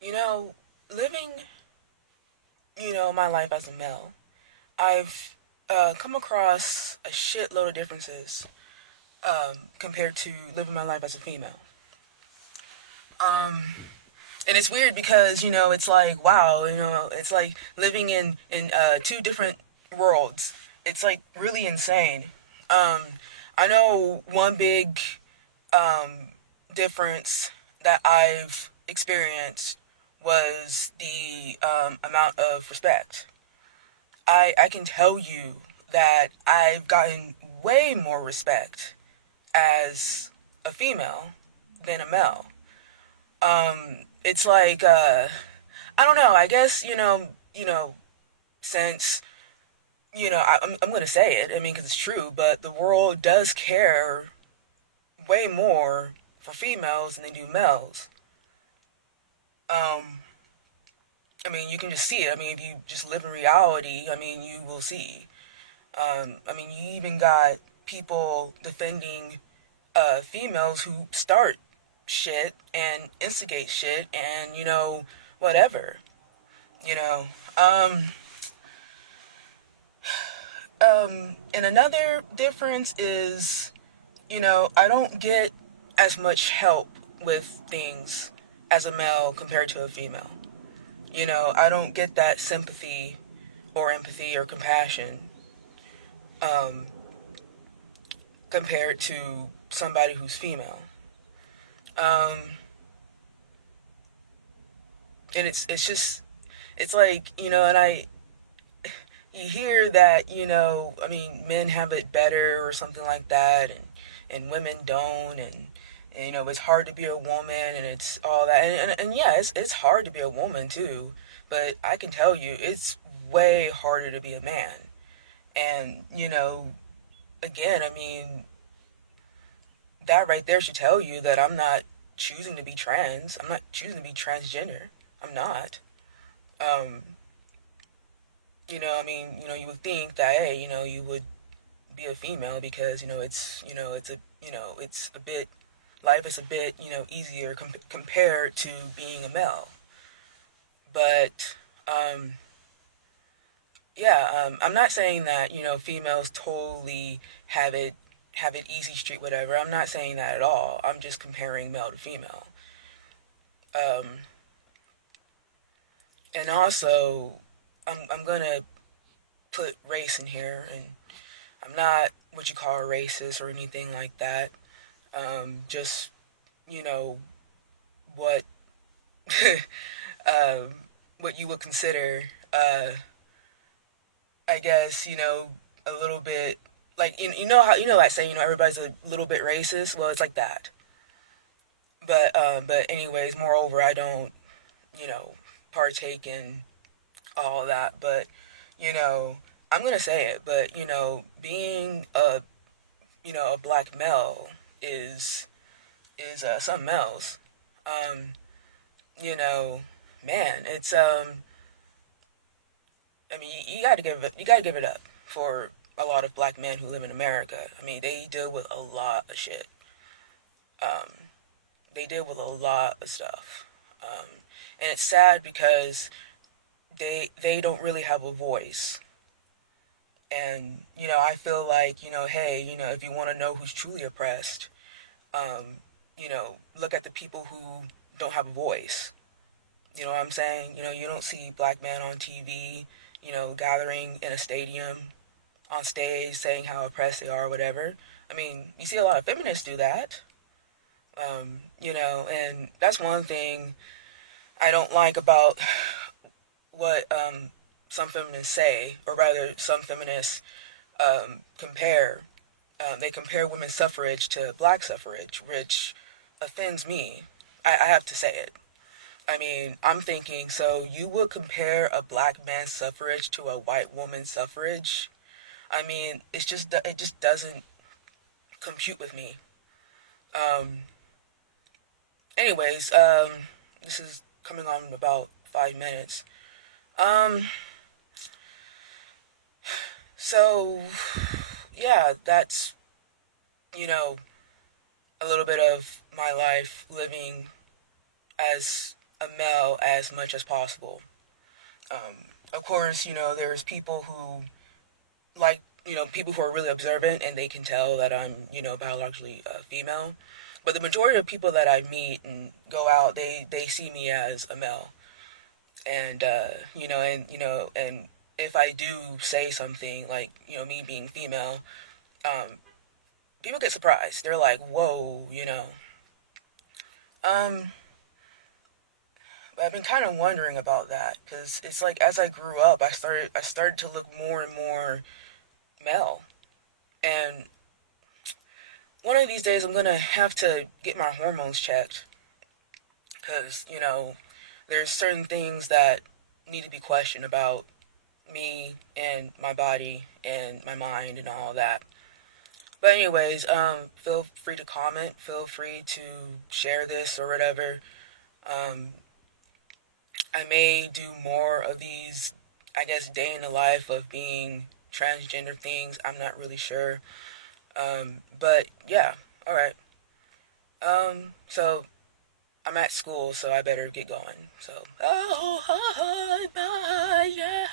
You know, living, my life as a male, I've come across a shitload of differences compared to living my life as a female. Um, and it's weird because, it's like, wow, it's like living in two different worlds. It's like really insane. Um, I know one big um, difference that I've experienced was the amount of respect. I can tell you that I've gotten way more respect as a female than a male. It's like I don't know. I guess since I'm gonna say it. I mean, because it's true. But the world does care way more for females than they do males. Um, I mean, you can just see it. I mean, if you just live in reality, I mean, you will see. I mean, you even got people defending females who start shit and instigate shit and, whatever, you know. Um, and another difference is, I don't get as much help with things as a male compared to a female. I don't get that sympathy or empathy or compassion um, compared to somebody who's female. Um, and it's just it's like and you hear that I mean men have it better or something like that, and women don't, and it's hard to be a woman and it's all that, and yeah, it's hard to be a woman too, but I can tell you it's way harder to be a man. And again, I mean, that right there should tell you that I'm not choosing to be trans. I'm not choosing to be transgender. I'm not. Um, I mean, you would think that, hey, you would be a female because, it's a bit, life is a bit, easier compared to being a male. But, yeah, I'm not saying that, females totally have it, have it easy street, whatever. I'm not saying that at all. I'm just comparing male to female. Um, and also, I'm gonna put race in here, and I'm not what you call a racist or anything like that. Just you know what um, what you would consider, I guess a little bit like how that saying everybody's a little bit racist. Well, it's like that. But anyways, moreover, I don't you know partake in all that. But you know I'm gonna say it. But being a black male is something else. Um, you know, man, it's I mean, you gotta give it up for a lot of black men who live in America. I mean, they deal with a lot of shit. Um, they deal with a lot of stuff, and it's sad because they don't really have a voice. And I feel like hey, if you want to know who's truly oppressed, look at the people who don't have a voice. You know what I'm saying? You don't see black men on TV, gathering in a stadium on stage saying how oppressed they are or whatever. I mean, you see a lot of feminists do that. And that's one thing I don't like about what some feminists say, or rather, some feminists compare. They compare women's suffrage to black suffrage, which offends me. I have to say it. I mean, I'm thinking, so you would compare a black man's suffrage to a white woman's suffrage? I mean, it just doesn't compute with me. Um, anyways, this is coming on in about 5 minutes. Um, so yeah, that's you know a little bit of my life living as a male as much as possible. Of course, there's people who like, people who are really observant and they can tell that I'm, biologically female. But the majority of people that I meet and go out, they see me as a male. And, and if I do say something like, me being female, um, people get surprised. They're like, whoa. Um, I've been kind of wondering about that because it's like as I grew up, I started to look more and more male, and one of these days I'm gonna have to get my hormones checked because there's certain things that need to be questioned about me and my body and my mind and all that. But anyways, feel free to comment. Feel free to share this or whatever. Um, I may do more of these, I guess, day in the life of being transgender things. I'm not really sure. But yeah, all right. So I'm at school, so I better get going. So, oh, hi, bye, yeah.